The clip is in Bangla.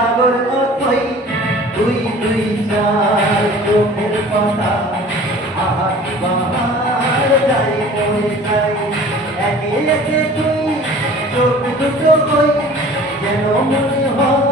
সাগর অথই দুই দুই চার চোখের পাতা আহার বাহার যাই মরে যাই একে একে তুই চোখ দুটো হই যেন মনে হয়